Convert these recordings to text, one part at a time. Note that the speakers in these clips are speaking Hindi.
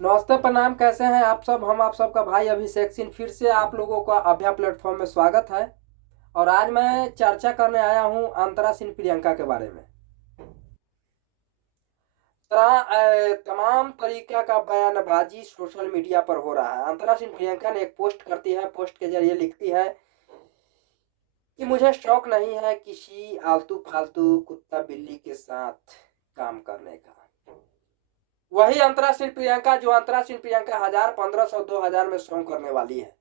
नमस्ते, प्रणाम। कैसे हैं आप सब? हम आप सबका भाई अभिषेक सिंह फिर से आप लोगों का अभ्या प्लेटफॉर्म में स्वागत है। और आज मैं चर्चा करने आया हूं अंतरा सिंह प्रियंका के बारे में। तमाम तरीका का बयानबाजी सोशल मीडिया पर हो रहा है। अंतरा सिंह प्रियंका ने एक पोस्ट करती है, पोस्ट के जरिए लिखती है कि मुझे शौक नहीं है किसी आलतू फालतू कुत्ता बिल्ली के साथ काम करने का। वही अंतरा सिंह प्रियंका, जो अंतरा सिंह प्रियंका 1000, 1500, 2000 में सॉन्ग करने वाली है।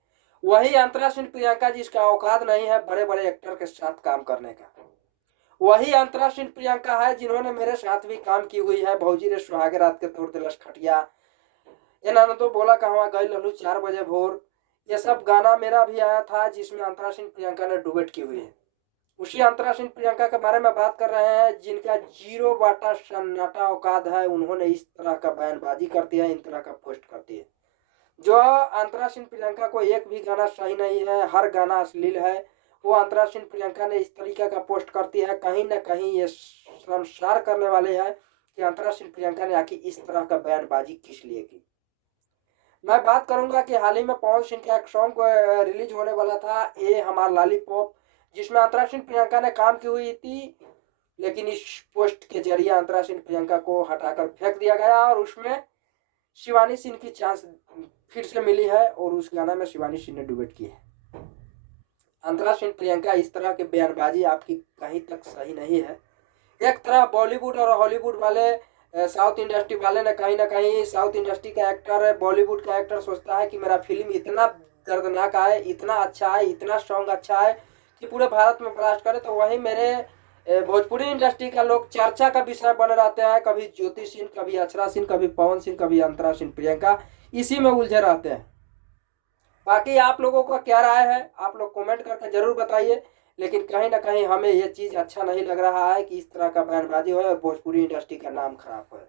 वही अंतरा सिंह प्रियंका जिसका औकात नहीं है बड़े बड़े एक्टर के साथ काम करने का। वही अंतरा सिंह प्रियंका है जिन्होंने मेरे साथ भी काम की हुई है। भौजी रे सुहागे रात के तोड़ दिलस खटिया, इन्होंने तो बोला कहवा गई लल्लू 4 बजे भोर, ये सब गाना मेरा भी आया था जिसमें अंतरा सिंह प्रियंका ने डुबेट की हुई है। उसी अंतरा सिंह प्रियंका के बारे में बात कर रहे हैं जिनका जीरो बाटा सन्नाटा औकात है। उन्होंने इस तरह का बयानबाजी करती है, इन तरह का पोस्ट करती है। जो अंतरा सिंह प्रियंका को एक भी गाना सही नहीं है, हर गाना अश्लील है। वो अंतरा सिंह प्रियंका ने इस तरीके का पोस्ट करती है, कहीं ना कहीं ये शर्मसार करने वाले है कि अंतरा सिंह प्रियंका ने आखिर इस तरह का बयानबाजी किस लिए की। मैं बात करूंगा कि हाल ही में पवन सिंह का एक सॉन्ग रिलीज होने वाला था, ए हमार लॉलीपॉप, जिसमें अंतरा सिंह प्रियंका ने काम की हुई थी। लेकिन इस पोस्ट के जरिए अंतरा सिंह प्रियंका को हटाकर फेंक दिया गया और उसमें शिवानी सिंह की चांस फिर से मिली है और उस गाना में शिवानी सिंह ने डुबेट की है। अंतरा सिंह प्रियंका, इस तरह की बयानबाजी आपकी कहीं तक सही नहीं है। एक तरह बॉलीवुड और हॉलीवुड वाले, साउथ इंडस्ट्री वाले ने कहीं ना कहीं, साउथ इंडस्ट्री का एक्टर, बॉलीवुड का एक्टर सोचता है कि मेरा फिल्म इतना दर्दनाक है, इतना अच्छा है, इतना सॉन्ग अच्छा है कि पूरे भारत में ब्लास्ट करे। तो वही मेरे भोजपुरी इंडस्ट्री का लोग चर्चा का विषय बने रहते हैं। कभी ज्योति सिंह, कभी अक्षरा सिंह, कभी पवन सिंह, कभी अंतरा सिंह प्रियंका, इसी में उलझे रहते हैं। बाकी आप लोगों का क्या राय है, आप लोग कमेंट करके जरूर बताइए। लेकिन कहीं ना कहीं हमें ये चीज़ अच्छा नहीं लग रहा है कि इस तरह का बयानबाजी हो और भोजपुरी इंडस्ट्री का नाम खराब हो।